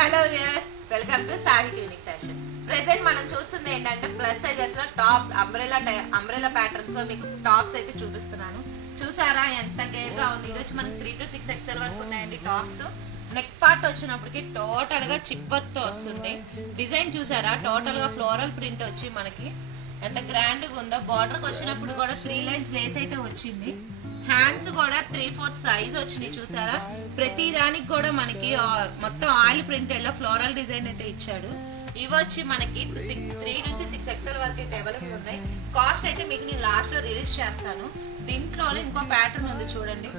Hello viewers, welcome to సాహితీ unique fashion. Present మనం చూస్తుంది ఏంటంటే ప్లస్ సైజెస్ లో టాప్స్, అంబ్రెలా ప్యాటర్న్స్ లో మీకు టాప్స్ అయితే చూపిస్తున్నాను. చూసారా ఎంత గేర్ గా ఉంది. ఇది వచ్చి మనకి 3 to 6 XL వరకు ఉన్నాయండి టాప్స్. నెక్ పార్ట్ వచ్చినప్పటికి టోటల్ గా చిప్పర్ తో వస్తుంది. డిజైన్ చూసారా, టోటల్ గా ఫ్లోరల్ ప్రింట్ వచ్చి మనకి ఎంత గ్రాండ్ గా ఉందో. బార్డర్ వచ్చినప్పుడు కూడా 3 లైన్స్ లేస్ అయితే వచ్చింది. హ్యాండ్స్ కూడా 3/4 సైజ్ వచ్చినాయి. చూసారా, ప్రతి దానికి కూడా మనకి మొత్తం ఆయిల్ ప్రింటెడ్ లో ఫ్లోరల్ డిజైన్ అయితే ఇచ్చాడు. ఇవి వచ్చి మనకి 3 నుంచి 6 XL వరకు అయితే అవైలబుల్ ఉన్నాయి. కాస్ట్ అయితే మీకు నేను లాస్ట్ లో రిలీజ్ చేస్తాను. దీంట్లో ఇంకో ప్యాటర్న్ ఉంది చూడండి.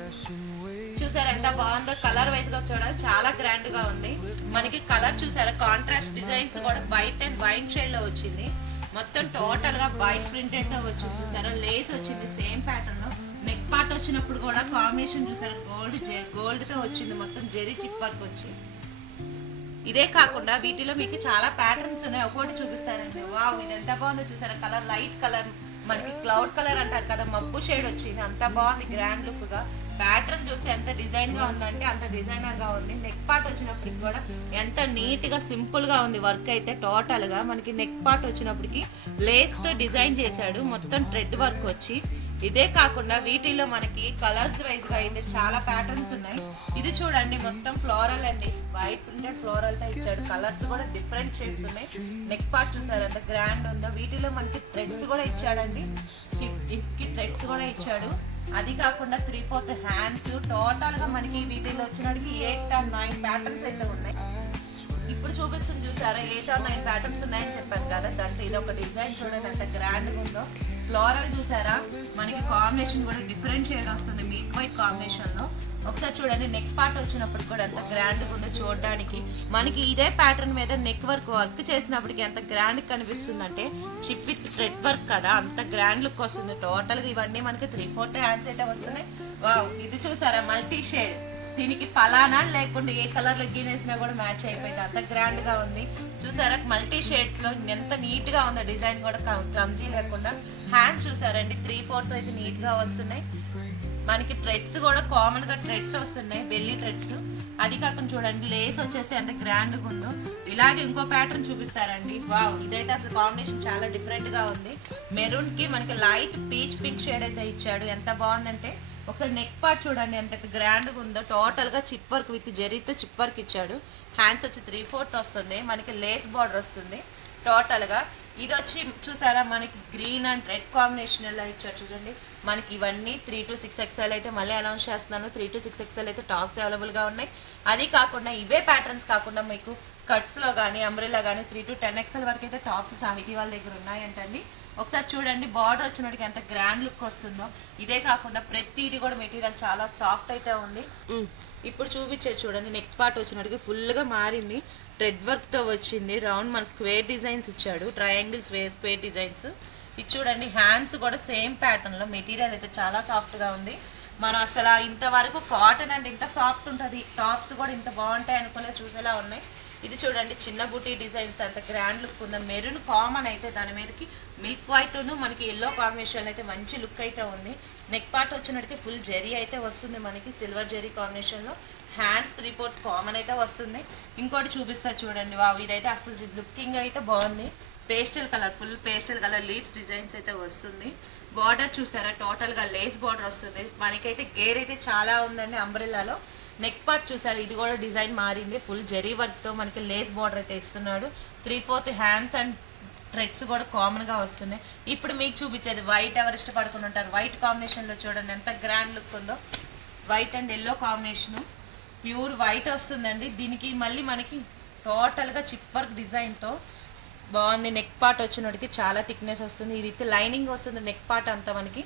చూసారా ఎంత బాగుందో. కలర్ వైజ్ గా చూడాలి, చాలా గ్రాండ్ గా ఉంది. మనకి కలర్ చూసారా, కాంట్రాస్ట్ డిజైన్స్ కూడా వైట్ అండ్ వైట్ షేడ్ లో వచ్చింది. మొత్తం టోటల్ గా వైట్ ప్రింటెడ్ తో వచ్చింది. చూసారా, లేస్ వచ్చింది సేమ్ ప్యాటర్న్ లో. నెక్ పార్ట్ వచ్చినప్పుడు కూడా కాంబినేషన్ చూసారా, గోల్డ్ తో వచ్చింది. మొత్తం జెరీ చిప్ వర్క్ వచ్చి. ఇదే కాకుండా వీటిలో మీకు చాలా ప్యాటర్న్స్ ఉన్నాయి. ఒక్కొక్కటి చూపిస్తారండి. వావ్, ఇది ఎంత బాగుందో చూసారా. కలర్ లైట్ కలర్, మనకి క్లౌడ్ కలర్ అంటారు కదా, మబ్బు షేడ్ వచ్చింది. అంత బాగుంది గ్రాండ్ లుక్ గా. ప్యాటర్న్ చూస్తే ఎంత డిజైన్ గా ఉందంటే అంత డిజైనర్ గా ఉంది. నెక్ పార్ట్ వచ్చినప్పటికి కూడా ఎంత నీట్ గా సింపుల్ గా ఉంది వర్క్ అయితే. టోటల్ గా మనకి నెక్ పార్ట్ వచ్చినప్పటికి లేస్ తో డిజైన్ చేశాడు, మొత్తం థ్రెడ్ వర్క్ వచ్చి. ఇదే కాకుండా వీటిలో మనకి కలర్స్ వైజ్ గా అయితే చాలా ప్యాటర్న్స్ ఉన్నాయి. ఇది చూడండి, మొత్తం ఫ్లోరల్ అండి, వైట్ ప్రింటెడ్ ఫ్లోరల్ తో ఇచ్చాడు. కలర్స్ కూడా డిఫరెంట్ షేడ్స్ ఉన్నాయి. నెక్ పార్ట్ చూసారు ఎంత గ్రాండ్ ఉందో. వీటిలో మనకి థ్రెడ్స్ కూడా ఇచ్చాడండి, కి థ్రెడ్స్ కూడా ఇచ్చాడు. అది కాకుండా 3/4 హ్యాండ్స్. టోటల్ గా మనకి వీటిలో వచ్చినడికి 8 or 9 ప్యాటర్న్స్ అయితే ఉన్నాయి. ఇప్పుడు చూపిస్తుంది చూసారా, 8 or 9 ప్యాటర్న్స్ ఉన్నాయని చెప్పాను కదా. దాంట్లో ఇది ఒక డిజైన్ చూడండి ఎంత గ్రాండ్ గా ఉందో. ఫ్లోరల్ చూసారా, మనకి కాంబినేషన్ కూడా డిఫరెంట్ షేడ్ వస్తుంది, మిల్క్ వైట్ కాంబినేషన్ లో. ఒకసారి చూడండి, నెక్ పార్ట్ వచ్చినప్పుడు కూడా ఎంత గ్రాండ్ గా ఉందో చూడడానికి. మనకి ఇదే ప్యాటర్న్ మీద నెక్ వర్క్ చేసినప్పటికి ఎంత గ్రాండ్ కనిపిస్తుంది అంటే, చిప్ విత్ థ్రెడ్ వర్క్ కదా, అంత గ్రాండ్ లుక్ వస్తుంది. టోటల్ గా ఇవన్నీ మనకి 3/4 హ్యాండ్స్ అయితే వస్తున్నాయి. వావ్, ఇది చూసారా మల్టీ షేడ్. దీనికి ఫలానా లేకుండా ఏ కలర్ లెగ్గిన్ వేసినా కూడా మ్యాచ్ అయిపోయింది, అంత గ్రాండ్ గా ఉంది. చూసారా మల్టీ షేడ్స్ లో ఎంత నీట్ గా ఉందో. డిజైన్ కూడా క్లమ్జీ లేకుండా. హ్యాండ్స్ చూసారండి 3/4 అయితే నీట్ గా వస్తున్నాయి. మనకి థ్రెడ్స్ కూడా కామన్ గా థ్రెడ్స్ వస్తున్నాయి, బెల్లీ థ్రెడ్స్. అది కాకుండా చూడండి, లేస్ వచ్చేసి ఎంత గ్రాండ్ గా ఉందో. ఇలాగే ఇంకో ప్యాటర్న్ చూపిస్తారండి. వావ్, ఇదైతే అసలు కాంబినేషన్ చాలా డిఫరెంట్ గా ఉంది. మెరూన్ కి మనకి లైట్ పీచ్ పింక్ షేడ్ అయితే ఇచ్చాడు. ఎంత బాగుందంటే ఒకసారి నెక్ పార్ట్ చూడండి ఎంత గ్రాండ్ గా ఉందో. టోటల్ గా చిప్ వర్క్ విత్ జెరీతో చిప్ వర్క్ ఇచ్చాడు. హ్యాండ్స్ వచ్చి 3/4 వస్తుంది. మనకి లేస్ బార్డర్ వస్తుంది టోటల్ గా. ఇది వచ్చి చూసారా, మనకి గ్రీన్ అండ్ రెడ్ కాంబినేషన్ లో ఇచ్చారు. చూడండి, మనకి ఇవన్నీ 3 to 6 XL అయితే మళ్ళీ అనౌన్స్ చేస్తున్నాను. 3 to 6 XL అయితే టాప్స్ అవైలబుల్ గా ఉన్నాయి. అది కాకుండా ఇవే ప్యాటర్న్స్ కాకుండా మీకు కట్స్ లో కానీ అంబ్రెలా కానీ 3 to 10 XL వరకు అయితే టాప్స్ సాహితీ వాళ్ళ దగ్గర ఉన్నాయంటండి. ఒకసారి చూడండి, బార్డర్ వచ్చినట్టుగా ఎంత గ్రాండ్ లుక్ వస్తుందో. ఇదే కాకుండా ప్రతిది కూడా మెటీరియల్ చాలా సాఫ్ట్ అయితే ఉంది. ఇప్పుడు చూపించేది చూడండి, నెక్ పార్ట్ వచ్చినట్టుగా ఫుల్ గా మారింది. థ్రెడ్ వర్క్ తో వచ్చింది. రౌండ్ మన స్క్వేర్ డిజైన్స్ ఇచ్చాడు, ట్రయాంగిల్స్ స్క్వేర్ డిజైన్స్. ఇది చూడండి, హ్యాండ్స్ కూడా సేమ్ ప్యాటర్న్ లో. మెటీరియల్ అయితే చాలా సాఫ్ట్ గా ఉంది. మనం అసలు ఇంతవరకు కాటన్ అండ్ ఇంత సాఫ్ట్ ఉంటుంది, టాప్స్ కూడా ఇంత బాగుంటాయి అనుకునే చూసేలా ఉన్నాయి. ఇది చూడండి, చిన్న బూటీ డిజైన్స్ అంత గ్రాండ్ లుక్ ఉంది. మెరూన్ కామన్ అయితే దాని మీదకి మిల్క్ వైట్ మనకి ఎల్లో కాంబినేషన్ అయితే మంచి లుక్ అయితే ఉంది. నెక్ పార్ట్ వచ్చినట్టుకి ఫుల్ జెరీ అయితే వస్తుంది, మనకి సిల్వర్ జెరీ కాంబినేషన్ లో. హ్యాండ్స్ 3/4 కామన్ అయితే వస్తుంది. ఇంకోటి చూపిస్తా చూడండి. వావ్, ఇదైతే అసలు లుకింగ్ అయితే బాగుంది. Pastel colour, full pastel colour leaves designs అయితే వస్తుంది. బార్డర్ చూసారా, టోటల్ గా లేస్ బార్డర్ వస్తుంది. మనకైతే గేర్ అయితే చాలా ఉందండి అంబ్రెల్లాలో. నెక్ పార్ట్ చూసారు, ఇది కూడా డిజైన్ మారింది. ఫుల్ జెరీ వర్క్ తో మనకి లేస్ బార్డర్ అయితే ఇస్తున్నాడు. 3/4 హ్యాండ్స్ అండ్ థ్రెడ్స్ కూడా కామన్ గా వస్తున్నాయి. ఇప్పుడు మీకు చూపించేది వైట్, ఎవరు ఇష్టపడుకుని ఉంటారు. వైట్ కాంబినేషన్ లో చూడండి ఎంత గ్రాండ్ లుక్ ఉందో. White and yellow combination, pure white వస్తుందండి. దీనికి మళ్ళీ మనకి టోటల్ గా చిప్ వర్క్ డిజైన్ తో బాగుంది. నెక్ పార్ట్ వచ్చినట్టుకి చాలా థిక్నెస్ వస్తుంది. ఇది లైనింగ్ వస్తుంది నెక్ పార్ట్ అంతా. మనకి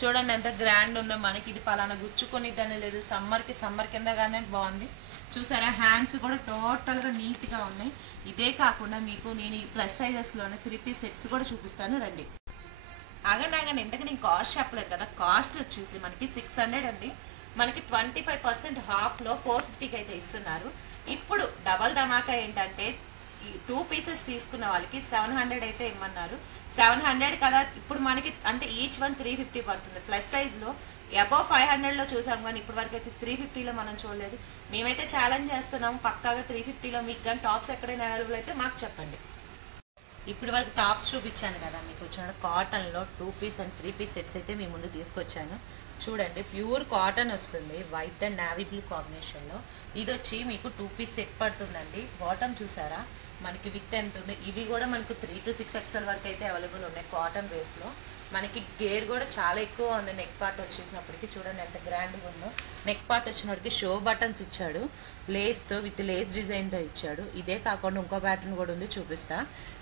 చూడండి ఎంత గ్రాండ్ ఉందో. మనకి ఇది పలానా గుచ్చుకొని దాన్ని లేదు, సమ్మర్ కిందగానే బాగుంది. చూసారా, హ్యాండ్స్ కూడా టోటల్ గా నీట్ గా ఉన్నాయి. ఇదే కాకుండా మీకు నేను ఈ ప్లస్ సైజెస్ లోనే 3 piece సెట్స్ కూడా చూపిస్తాను రండి. ఆగండి, ఇంతకు నేను కాస్ట్ చెప్పలేదు కదా. కాస్ట్ వచ్చేసి మనకి 600 అండి. మనకి 25% హాఫ్ లో 450కి అయితే ఇస్తున్నారు. ఇప్పుడు డబల్ ధమాకా ఏంటంటే, 2 pieces తీసుకున్న వాళ్ళకి 700 అయితే ఇమ్మన్నారు. 700 కదా. ఇప్పుడు మనకి అంటే ఈచ్ వన్ 350 పడుతుంది. ప్లస్ సైజ్ లో అబౌవ్ 500లో చూసాం, కానీ ఇప్పటి వరకు అయితే 350లో మనం చూడలేదు. మేమైతే ఛాలెంజ్ చేస్తున్నాం, పక్కాగా 350లో మీకు కానీ టాప్స్ ఎక్కడైనా అవైలబుల్ అయితే మాకు చెప్పండి. ఇప్పటి వరకు టాప్స్ చూపించాను కదా మీకు, వచ్చిన కాటన్లో 2 పీస్ అండ్ 3 పీస్ సెట్స్ అయితే మీ ముందు తీసుకొచ్చాను. చూడండి, ప్యూర్ కాటన్ వస్తుంది, వైట్ అండ్ నావీ బ్లూ కాంబినేషన్లో. ఇది వచ్చి మీకు 2 పీస్ సెట్ పడుతుందండి. బాటమ్ చూసారా మనకి విత్ ఎంత ఉంది. ఇవి కూడా మనకు 3 to 6 XL వరకు అయితే అవైలబుల్ ఉన్నాయి కాటన్ బేస్లో. మనకి గేర్ కూడా చాలా ఎక్కువ ఉంది. నెక్ పార్ట్ వచ్చేసినప్పటికీ చూడండి ఎంత గ్రాండ్గా ఉందో. నెక్ పార్ట్ వచ్చినప్పటికి షో బటన్స్ ఇచ్చాడు, లేస్తో విత్ లేస్ డిజైన్తో ఇచ్చాడు. ఇదే కాకుండా ఇంకో ప్యాటర్న్ కూడా ఉంది, చూపిస్తా.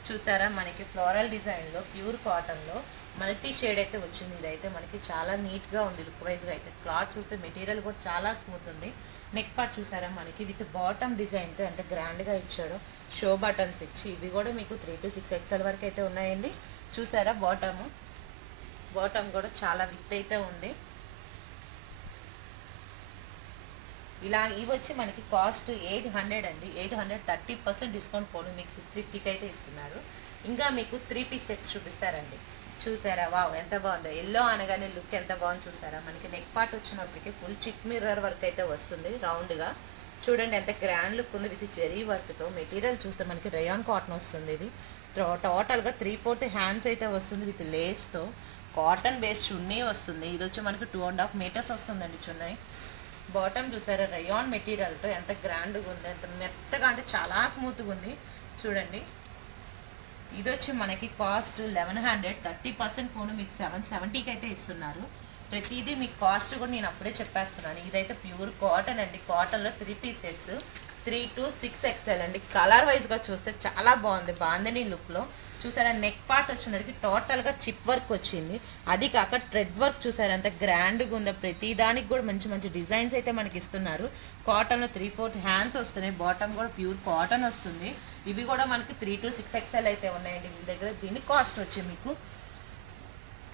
చూసారా మనకి ఫ్లోరల్ డిజైన్లో ప్యూర్ కాటన్లో మల్టీ షేడ్ అయితే వచ్చింది. ఇదైతే మనకి చాలా నీట్గా ఉంది లుక్ వైజ్గా అయితే. క్లాత్ చూస్తే మెటీరియల్ కూడా చాలా స్మూత్ ఉంది. నెక్ పార్ట్ చూసారా మనకి విత్ బాటమ్ డిజైన్తో ఎంత గ్రాండ్గా ఇచ్చాడో, షో బటన్స్ ఇచ్చి. ఇవి కూడా మీకు 3 to 6 XL వరకు అయితే ఉన్నాయండి. చూసారా బాటమ్ కూడా చాలా విత్ అయితే ఉంది. ఇలా ఇవి వచ్చి మనకి కాస్ట్ 800 అండి. 800 30% డిస్కౌంట్ పోను మీకు 650కి అయితే ఇస్తున్నారు. ఇంకా మీకు 3 పీస్ సెట్స్ చూపిస్తారండి. చూసారా వావ్ ఎంత బాగుందో. ఎల్లో అనగానే లుక్ ఎంత బాగుంది చూసారా. మనకి నెక్ పార్ట్ వచ్చినప్పటికీ ఫుల్ చిక్ మిర్రర్ వర్క్ అయితే వస్తుంది రౌండ్గా. చూడండి ఎంత గ్రాండ్ లుక్ ఉంది విత్ జెరీ వర్క్తో. మెటీరియల్ చూస్తే మనకి రేయాన్ కాటన్ వస్తుంది. ఇది టోటల్గా 3/4 హ్యాండ్స్ అయితే వస్తుంది విత్ లేస్తో. కాటన్ బేస్ చున్నీ వస్తుంది. ఇది వచ్చి మనకి 2.5 మీటర్స్ వస్తుందండి చున్నీ. బాటమ్ చూసారా రేయాన్ మెటీరియల్తో ఎంత గ్రాండ్గా ఉంది, ఎంత మెత్తగా అంటే చాలా స్మూత్గా ఉంది. చూడండి ఇది వచ్చి మనకి కాస్ట్ 1100 30% పోను మీకు 770కి అయితే ఇస్తున్నారు. ప్రతిదీ మీకు కాస్ట్ కూడా నేను అప్పుడే చెప్పేస్తున్నాను. ఇదైతే ప్యూర్ కాటన్ అండి. కాటన్లో 3 పీస్ సెట్స్ 3 to 6 XL అండి. కలర్ వైజ్గా చూస్తే చాలా బాగుంది, బాగుందని లుక్లో. చూసారా నెక్ పార్ట్ వచ్చినప్పటికి టోటల్గా చిప్ వర్క్ వచ్చింది. అది కాక థ్రెడ్ వర్క్ చూసారా ఎంత గ్రాండ్గా ఉందో. ప్రతి దానికి కూడా మంచి మంచి డిజైన్స్ అయితే మనకి ఇస్తున్నారు. కాటన్లో 3/4 హ్యాండ్స్ వస్తున్నాయి. బాటమ్ కూడా ప్యూర్ కాటన్ వస్తుంది. ఇవి కూడా మనకి 3 to 6 XL అయితే ఉన్నాయండి మీ దగ్గర. దీని కాస్ట్ వచ్చి మీకు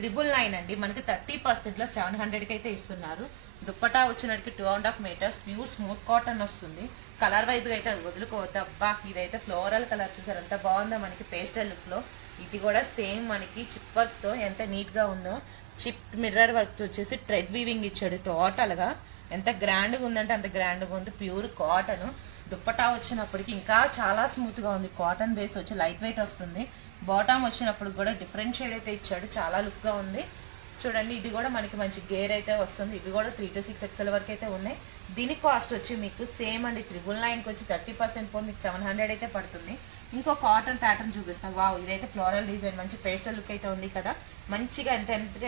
999 అండి. మనకి 30%లో 700కి అయితే ఇస్తున్నారు. దుప్పటా వచ్చినట్టుకి 2.5 మీటర్స్ ప్యూర్ స్మూత్ కాటన్ వస్తుంది. కలర్ వైజ్గా అయితే అది వదులుకోవద్దు. అబ్బా ఇదైతే ఫ్లోరల్ కలర్ చూసారు ఎంత బాగుందో మనకి పేస్టల్ లుక్లో. ఇది కూడా సేమ్ మనకి చిప్ వర్క్తో ఎంత నీట్గా ఉందో. చిప్ మిర్రర్ వర్క్ వచ్చేసి థ్రెడ్ వీవింగ్ ఇచ్చాడు. టోటల్గా ఎంత గ్రాండ్గా ఉందంటే అంత గ్రాండ్గా ఉంది. Pure cotton. దుప్పటా వచ్చినప్పటికి ఇంకా చాలా స్మూత్గా ఉంది. కాటన్ బేస్ వచ్చి లైట్ వెయిట్ వస్తుంది. బాటమ్ వచ్చినప్పుడు కూడా డిఫరెంట్ షేడ్ అయితే ఇచ్చాడు, చాలా లుక్గా ఉంది. చూడండి ఇది కూడా మనకి మంచి గేర్ అయితే వస్తుంది. ఇవి కూడా 3 to 6 XL వరకు అయితే ఉన్నాయి. దీని కాస్ట్ వచ్చి మీకు సేమ్ అండి. 999కి వచ్చి 30% పోను మీకు 700 అయితే పడుతుంది. ఇంకో కాటన్ ప్యాటర్న్ చూపిస్తాం. వావ్ ఇదైతే ఫ్లోరల్ డిజైన్ మంచి పేస్టల్ లుక్ అయితే ఉంది కదా. మంచిగా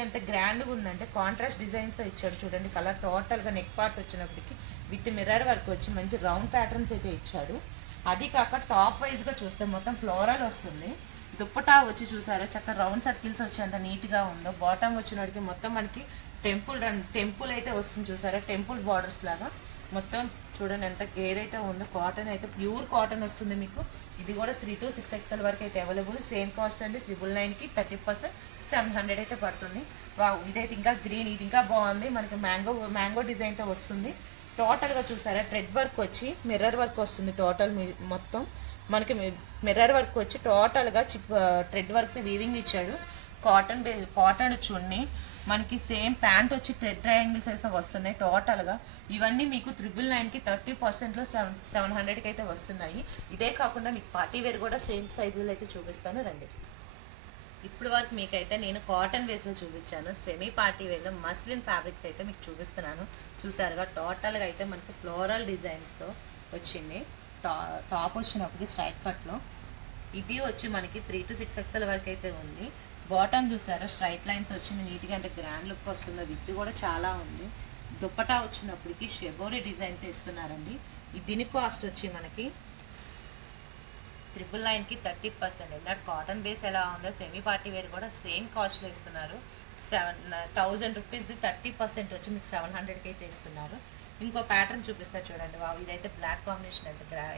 ఎంత గ్రాండ్గా ఉందంటే కాంట్రాస్ట్ డిజైన్స్తో ఇచ్చాడు. చూడండి కలర్ టోటల్గా నెక్ పార్ట్ వచ్చినప్పటికి విత్ మిర్రర్ వర్క్ వచ్చి మంచి రౌండ్ ప్యాటర్న్స్ అయితే ఇచ్చాడు. అది కాక టాప్ వైజ్గా చూస్తే మొత్తం ఫ్లోరల్ వస్తుంది. దుప్పటా వచ్చి చూసారా చక్కగా రౌండ్ సర్కిల్స్ వచ్చి అంత నీట్గా ఉందో. బాటమ్ వచ్చినడికి మొత్తం మనకి టెంపుల్ అయితే వస్తుంది చూసారా, టెంపుల్ బార్డర్స్ లాగా మొత్తం. చూడండి ఎంత గేర్ అయితే ఉందో. కాటన్ అయితే ప్యూర్ కాటన్ వస్తుంది మీకు. ఇది కూడా 3 to 6 XL వరకు అయితే అవైలబుల్. సేమ్ కాస్ట్ అండి. 999కి 30% 700 అయితే పడుతుంది. వావ్ ఇదైతే ఇంకా గ్రీన్, ఇది ఇంకా బాగుంది. మనకి మ్యాంగో డిజైన్తో వస్తుంది. టోటల్గా చూసారా థ్రెడ్ వర్క్ వచ్చి మిర్రర్ వర్క్ వస్తుంది. టోటల్ మొత్తం మనకి మిర్రర్ వర్క్ వచ్చి టోటల్గా థ్రెడ్ వర్క్ వీవింగ్ ఇచ్చాడు. కాటన్ చున్నీ మనకి సేమ్ ప్యాంట్ వచ్చి థ్రెడ్ ట్రయాంగిల్స్ అయితే వస్తున్నాయి. టోటల్గా ఇవన్నీ మీకు 999కి 30%లో 700కి అయితే వస్తున్నాయి. ఇదే కాకుండా మీకు పార్టీ వేర్ కూడా సేమ్ సైజులో అయితే చూపిస్తాను రండి. ఇప్పుడు వరకు మీకైతే నేను కాటన్ వేస్లో చూపించాను. సెమీ పార్టీ వేర్లో మస్లిన్ ఫ్యాబ్రిక్ అయితే మీకు చూపిస్తున్నాను. చూసారుగా టోటల్గా అయితే మనకి ఫ్లోరల్ డిజైన్స్తో వచ్చింది. టాప్ వచ్చినప్పటికి స్ట్రైట్ కట్లో. ఇది వచ్చి మనకి 3 to 6 XL వరకు అయితే ఉంది. బాటమ్ చూసారా స్ట్రైట్ లైన్స్ వచ్చింది, నీట్గా అంటే గ్రాండ్ లుక్ వస్తుంది. విత్ కూడా చాలా ఉంది. దుప్పటా వచ్చినప్పటికి షెబోరీ డిజైన్తో ఇస్తున్నారండి. దీని కాస్ట్ వచ్చి మనకి 999కి 30%. ఇలా కాటన్ బేస్ ఎలా ఉందో సెమీ పార్టీ వేర్ కూడా సేమ్ కాస్ట్లో ఇస్తున్నారు. 1000 రూపీస్ది 30% వచ్చి మీకు 700కి అయితే ఇస్తున్నారు. ఇంకో ప్యాటర్న్ చూపిస్తా చూడండి. వావ్ ఇదైతే బ్లాక్ కాంబినేషన్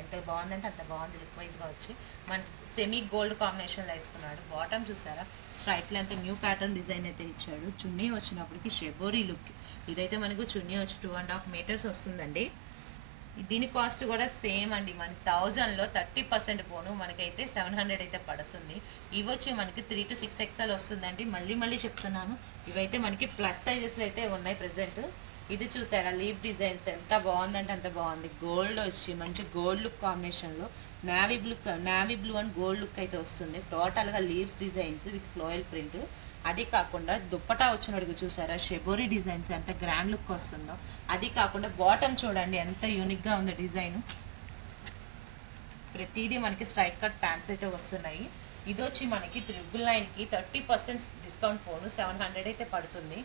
ఎంత బాగుందంటే అంత బాగుంది లుక్ వైజ్గా వచ్చి. మన సెమీ గోల్డ్ కాంబినేషన్లో ఇస్తున్నాడు. బాటమ్ చూసారా straight length new pattern design అయితే ఇచ్చాడు. చున్నీ వచ్చినప్పటికి షెబోరీ లుక్. ఇదైతే మనకు చున్నీ వచ్చి 2.5 మీటర్స్ వస్తుందండి. దీని కాస్ట్ కూడా సేమ్ అండి, మనకి 1000లో 30% పోను మనకైతే 700 అయితే పడుతుంది. ఇవి వచ్చి మనకి 3 to 6 XL వస్తుందండి. మళ్ళీ చెప్తున్నాను, ఇవైతే మనకి ప్లస్ సైజెస్ అయితే ఉన్నాయి ప్రెసెంట్. ఇది చూసారా లీఫ్ డిజైన్స్ ఎంత బాగుందంటే అంత బాగుంది. గోల్డ్ వచ్చి మంచి గోల్డ్ లుక్ కాంబినేషన్ లో navy blue and gold look అయితే వస్తుంది. టోటల్ గా లీవ్స్ డిజైన్స్ విత్ ఫ్లోయల్ ప్రింట్. అది కాకుండా దుప్పటా వచ్చినడుగు చూసారా షెబోరీ డిజైన్స్ ఎంత గ్రాండ్ లుక్ వస్తుందో. అది కాకుండా బాటమ్ చూడండి ఎంత యూనిక్ గా ఉంది డిజైన్. ప్రతిదీ మనకి స్ట్రైట్ కట్ ప్యాంట్స్ అయితే వస్తున్నాయి. ఇది వచ్చి మనకి 999 కి 30% డిస్కౌంట్ పోను 700 అయితే పడుతుంది.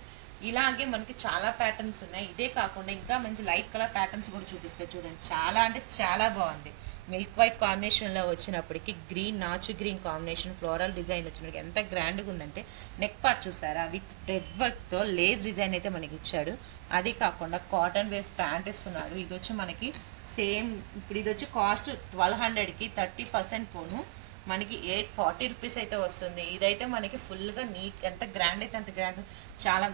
ఇలాగే మనకి చాలా ప్యాటర్న్స్ ఉన్నాయి. ఇదే కాకుండా ఇంకా మంచి లైట్ కలర్ ప్యాటర్న్స్ కూడా చూపిస్తే చూడండి, చాలా అంటే చాలా బాగుంది. మిల్క్ వైట్ కాంబినేషన్ లో వచ్చినప్పటికి గ్రీన్ నాచు గ్రీన్ కాంబినేషన్ ఫ్లోరల్ డిజైన్ వచ్చినప్పటికి ఎంత గ్రాండ్ గా ఉందంటే నెక్ పార్ట్ చూసారా విత్ థ్రెడ్ వర్క్ తో లేస్ డిజైన్ అయితే మనకి ఇచ్చాడు. అది కాకుండా కాటన్ వేస్ ప్యాంట్ ఇస్తున్నాడు. ఇది వచ్చి మనకి సేమ్ ఇప్పుడు ఇది వచ్చి కాస్ట్ 1200 కి 30% పోను మనకి 840 రూపీస్ అయితే వస్తుంది. ఇదైతే మనకి ఫుల్ గా నీట్ ఎంత గ్రాండ్ అయితే అంత గ్రాండ్. చాలా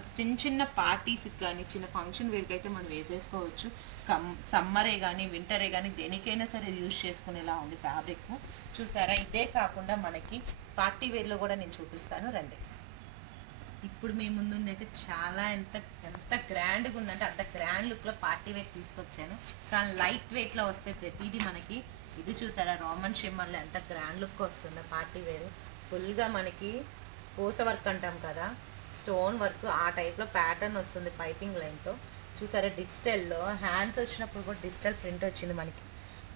చిన్న పార్టీస్ కానీ చిన్న ఫంక్షన్ వేర్కి అయితే మనం వేసేసుకోవచ్చు. సమ్మరే కానీ వింటరే కానీ దేనికైనా సరే యూజ్ చేసుకునేలా ఉంది ఫ్యాబ్రిక్ చూసారా. ఇదే కాకుండా మనకి పార్టీ వేర్ లో కూడా నేను చూపిస్తాను రండి. ఇప్పుడు మీ ముందు అయితే చాలా ఎంత గ్రాండ్గా ఉందంటే అంత గ్రాండ్ లుక్ లో పార్టీ వేర్ తీసుకొచ్చాను. కానీ లైట్ వెయిట్ లో వస్తే ప్రతిదీ మనకి ఇది చూసారా రోమన్ షిమ్మర్ లో ఎంత గ్రాండ్ లుక్ వస్తుందో పార్టీ వేర్. ఫుల్ గా మనకి పూస వర్క్ అంటాం కదా స్టోన్ వర్క్ ఆ టైప్ లో ప్యాటర్న్ వస్తుంది పైపింగ్ లైన్ తో. చూసారా డిజిటల్ లో హ్యాండ్స్ వచ్చినప్పుడు కూడా డిజిటల్ ప్రింట్ వచ్చింది మనకి.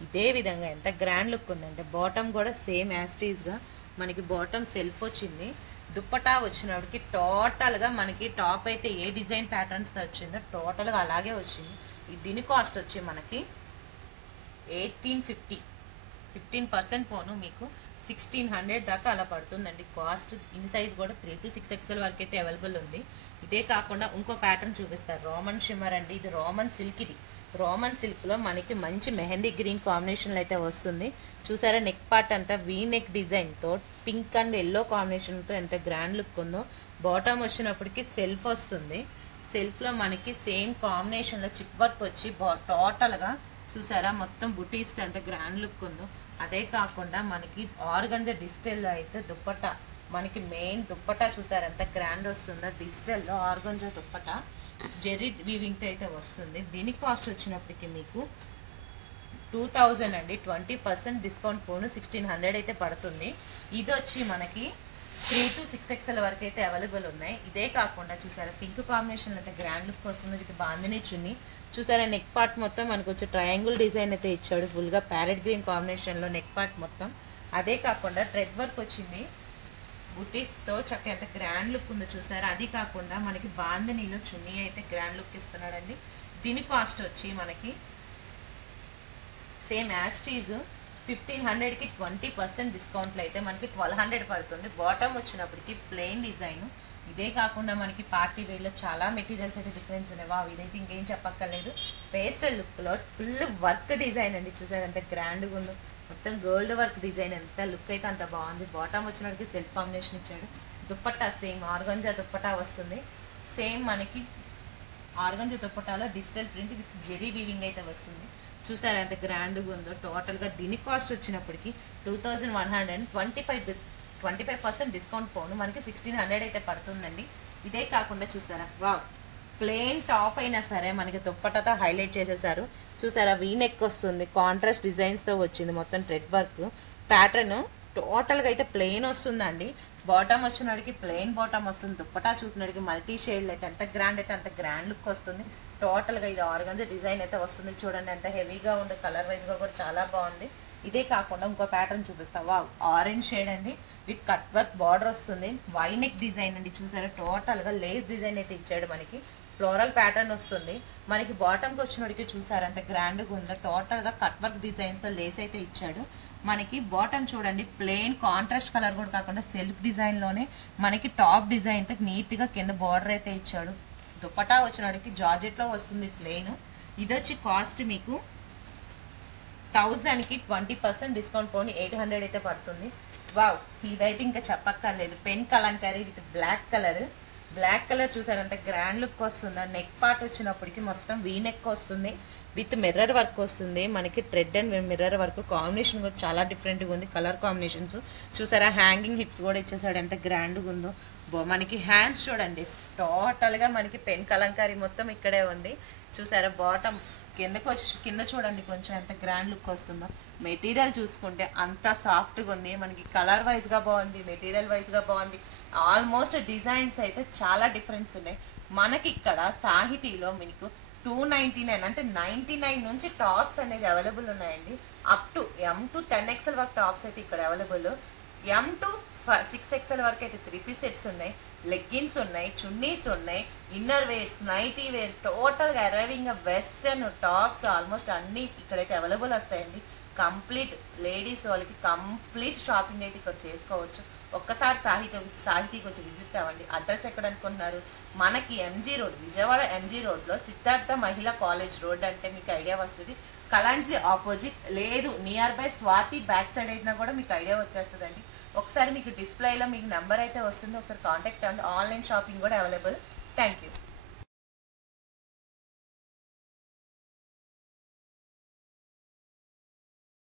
ఇదే విధంగా ఎంత గ్రాండ్ లుక్ ఉందంటే బాటమ్ కూడా సేమ్ యాస్టీజ్ గా మనకి బాటమ్ సెల్ఫ్ వచ్చింది. దుప్పటా వచ్చినప్పటికి టోటల్ గా మనకి టాప్ అయితే ఏ డిజైన్ ప్యాటర్న్స్ తో వచ్చిందో టోటల్ గా అలాగే వచ్చింది. దీని కాస్ట్ వచ్చి మనకి 1850 15% పోను మీకు 1600 దాకా అలా పడుతుందండి కాస్ట్. ఇన్ సైజ్ కూడా 3 to 6 XL వరకు అయితే అవైలబుల్ ఉంది. ఇదే కాకుండా ఇంకో ప్యాటర్న్ చూపిస్తారు రోమన్ షిమ్మర్ అండి. ఇది రోమన్ సిల్క్. ఇది రోమన్ సిల్క్ లో మనకి మంచి మెహందీ గ్రీన్ కాంబినేషన్ అయితే వస్తుంది. చూసారా నెక్ పార్ట్ అంతా వీ నెక్ డిజైన్ తో పింక్ అండ్ ఎల్లో కాంబినేషన్ తో ఎంత గ్రాండ్ లుక్ ఉందో. బాటమ్ వచ్చినప్పటికి సెల్ఫ్ వస్తుంది. సెల్ఫ్ లో మనకి సేమ్ కాంబినేషన్ లో చిప్ వర్క్ వచ్చి టోటల్ గా చూసారా మొత్తం బుటీస్ ఎంత గ్రాండ్ లుక్ ఉందో. అదే కాకుండా మనకి ఆర్గంజా డిజిటల్ లో అయితే దుప్పటా మనకి మెయిన్ దుప్పటా చూసారా ఎంత గ్రాండ్ వస్తుందో. డిజిటల్ లో ఆర్గంజా దుప్పటా జెరీ వీవింగ్ తో అయితే వస్తుంది. దీని కాస్ట్ వచ్చినప్పటికి మీకు 2000 అండి. 20% డిస్కౌంట్ పోను 1600 అయితే పడుతుంది. ఇది వచ్చి మనకి 3 to 6 XL వరకు అయితే అవైలబుల్ ఉన్నాయి. ఇదే కాకుండా చూసారా పింక్ కాంబినేషన్ అయితే గ్రాండ్ లుక్ వస్తుంది. ఇది బాందిని చున్ని చూసారా నెక్ పార్ట్ మొత్తం మనకు వచ్చి ట్రయాంగిల్ డిజైన్ అయితే ఇచ్చాడు. ఫుల్ గా ప్యారెట్ గ్రీన్ కాంబినేషన్ లో నెక్ పార్ట్ మొత్తం. అదే కాకుండా థ్రెడ్ వర్క్ వచ్చింది బుటీస్ తో చక్క ఎంత గ్రాండ్ లుక్ ఉందో చూసారా. అది కాకుండా మనకి బాందినీలో చున్నీ అయితే గ్రాండ్ లుక్ ఇస్తున్నాడండి. దీని కాస్ట్ వచ్చి మనకి సేమ్ యాస్టీజ్ 1500 కి 20% డిస్కౌంట్ లో అయితే మనకి 1200 పడుతుంది. బాటమ్ వచ్చినప్పటికి ప్లెయిన్ డిజైన్. ఇదే కాకుండా మనకి పార్టీ వేర్ లో చాలా మెటీరియల్స్ అయితే డిఫరెన్స్ ఉన్నాయి. ఇదైతే ఇంకేం చెప్పక్కర్లేదు. పేస్టల్ లుక్ లో ఫుల్ వర్క్ డిజైన్ అండి. చూసారు ఎంత గ్రాండ్ గా ఉందో. మొత్తం గోల్డ్ వర్క్ డిజైన్ ఎంత లుక్ అయితే అంత బాగుంది. బాటమ్ వచ్చినప్పటికి సెల్ఫ్ కాంబినేషన్ ఇచ్చాడు. దుప్పట్టా సేమ్ ఆర్గంజా దుప్పట్టా వస్తుంది. సేమ్ మనకి ఆర్గంజా దుప్పటాలో digital print with zari weaving అయితే వస్తుంది. చూసారా ఎంత గ్రాండ్ గా ఉందో. టోటల్ గా దీని కాస్ట్ వచ్చినప్పటికి 2125 డిస్కౌంట్ పోను మనకి 1600 అయితే పడుతుందండి. ఇదే కాకుండా చూసారా వావ్ ప్లెయిన్ టాప్ అయినా సరే మనకి దుప్పటతో హైలైట్ చేసేసారు. చూసారా వీ నెక్ వస్తుంది. కాంట్రాస్ట్ డిజైన్స్ తో వచ్చింది. మొత్తం థ్రెడ్ వర్క్ ప్యాటర్న్ టోటల్ గా అయితే ప్లెయిన్ వస్తుందండి. బాటమ్ వచ్చినడికి ప్లెయిన్ బాటమ్ వస్తుంది. దుప్పటా చూసినడికి మల్టీ షేడ్ అయితే ఎంత గ్రాండ్ అయితే అంత గ్రాండ్ లుక్ వస్తుంది. టోటల్ గా ఇది ఆర్గంజా డిజైన్ అయితే వస్తుంది. చూడండి ఎంత హెవీగా ఉంది. కలర్ వైజ్ గా కూడా చాలా బాగుంది. ఇదే కాకుండా ఇంకో ప్యాటర్న్ చూపిస్తా. వావ్ ఆరెంజ్ షేడ్ అండి విత్ కట్ వర్క్ బార్డర్ వస్తుంది. వై నెక్ డిజైన్ అండి. చూసారా టోటల్ గా లేస్ డిజైన్ అయితే ఇచ్చాడు. మనకి ఫ్లోరల్ ప్యాటర్న్ వస్తుంది. మనకి బాటమ్ కి వచ్చినడికి చూసారా ఎంత గ్రాండ్ గా ఉందో. టోటల్ గా కట్ వర్క్ డిజైన్స్ తో లేస్ అయితే ఇచ్చాడు. మనకి బాటమ్ చూడండి ప్లెయిన్ కాంట్రాస్ట్ కలర్ కూడా కాకుండా సెల్ఫ్ డిజైన్ లోనే మనకి టాప్ డిజైన్ తో నీట్ గా కింద బార్డర్ అయితే ఇచ్చాడు. దుపట్టా వచ్చినడికి జార్జెట్ లో వస్తుంది ప్లెయిన్. ఇది వచ్చి కాస్ట్ మీకు 1000 కి 20% డిస్కౌంట్ పోని 800 అయితే పడుతుంది. వావ్ ఇదైతే ఇంకా చెప్పక్కర్లేదు. Pen Kalamkari with black colour black colour చూసారు అంత గ్రాండ్ లుక్ వస్తుంది. నెక్ పార్ట్ వచ్చినప్పటికి మొత్తం వీ నెక్ వస్తుంది, విత్ మిర్రర్ వర్క్ వస్తుంది. మనకి thread and mirror work combination కూడా చాలా డిఫరెంట్గా ఉంది. కలర్ కాంబినేషన్స్ చూసారా, హ్యాంగింగ్ హిప్స్ కూడా ఇచ్చేసాడు, ఎంత గ్రాండ్గా ఉందో. మనకి హ్యాండ్స్ చూడండి, టోటల్గా మనకి పెన్ కలంకారీ మొత్తం ఇక్కడే ఉంది. చూసారా, బాటమ్ కిందకు వచ్చి కింద చూడండి కొంచెం ఎంత గ్రాండ్ లుక్ వస్తుందో. మెటీరియల్ చూసుకుంటే అంత సాఫ్ట్గా ఉంది. మనకి కలర్ వైజ్గా బాగుంది, మెటీరియల్ వైజ్గా బాగుంది. ఆల్మోస్ట్ డిజైన్స్ అయితే చాలా డిఫరెన్స్ ఉన్నాయి. మనకి ఇక్కడ సాహితీలో మీకు 299 అంటే 99 నుంచి టాప్స్ అనేది అవైలబుల్ ఉన్నాయండి. Up to M to 10XL వరకు టాప్స్ అయితే ఇక్కడ అవైలబుల్. M to 6XL వరకు అయితే 3 పీస్ సెట్స్ ఉన్నాయి, లెగ్గిన్స్ ఉన్నాయి, చున్నీస్ ఉన్నాయి, ఇన్నర్ వేర్స్, నైటీ వేర్, టోటల్గా అరైవింగ్ వెస్టర్న్ టాప్స్ ఆల్మోస్ట్ అన్ని ఇక్కడైతే అవైలబుల్ వస్తాయండి. కంప్లీట్ లేడీస్ వాళ్ళకి కంప్లీట్ షాపింగ్ అయితే ఇక్కడ చేసుకోవచ్చు. ఒక్కసారి సాహితీకి వచ్చి విజిట్ అవ్వండి. అడ్రస్ ఎక్కడ అనుకుంటున్నారు? మనకి ఎంజీ రోడ్, విజయవాడ ఎంజీ రోడ్లో సిద్ధార్థ మహిళా కాలేజ్ రోడ్ అంటే మీకు ఐడియా వస్తుంది. కలాంజ్లీ ఆపోజిట్, లేదు near by Swathi back side అయినా కూడా మీకు ఐడియా వచ్చేస్తుందండి. ఒకసారి మీకు డిస్ప్లేలో మీకు నెంబర్ అయితే వస్తుంది, ఒకసారి కాంటాక్ట్ అవ్వండి. ఆన్లైన్ షాపింగ్ కూడా అవైలబుల్. Thank you.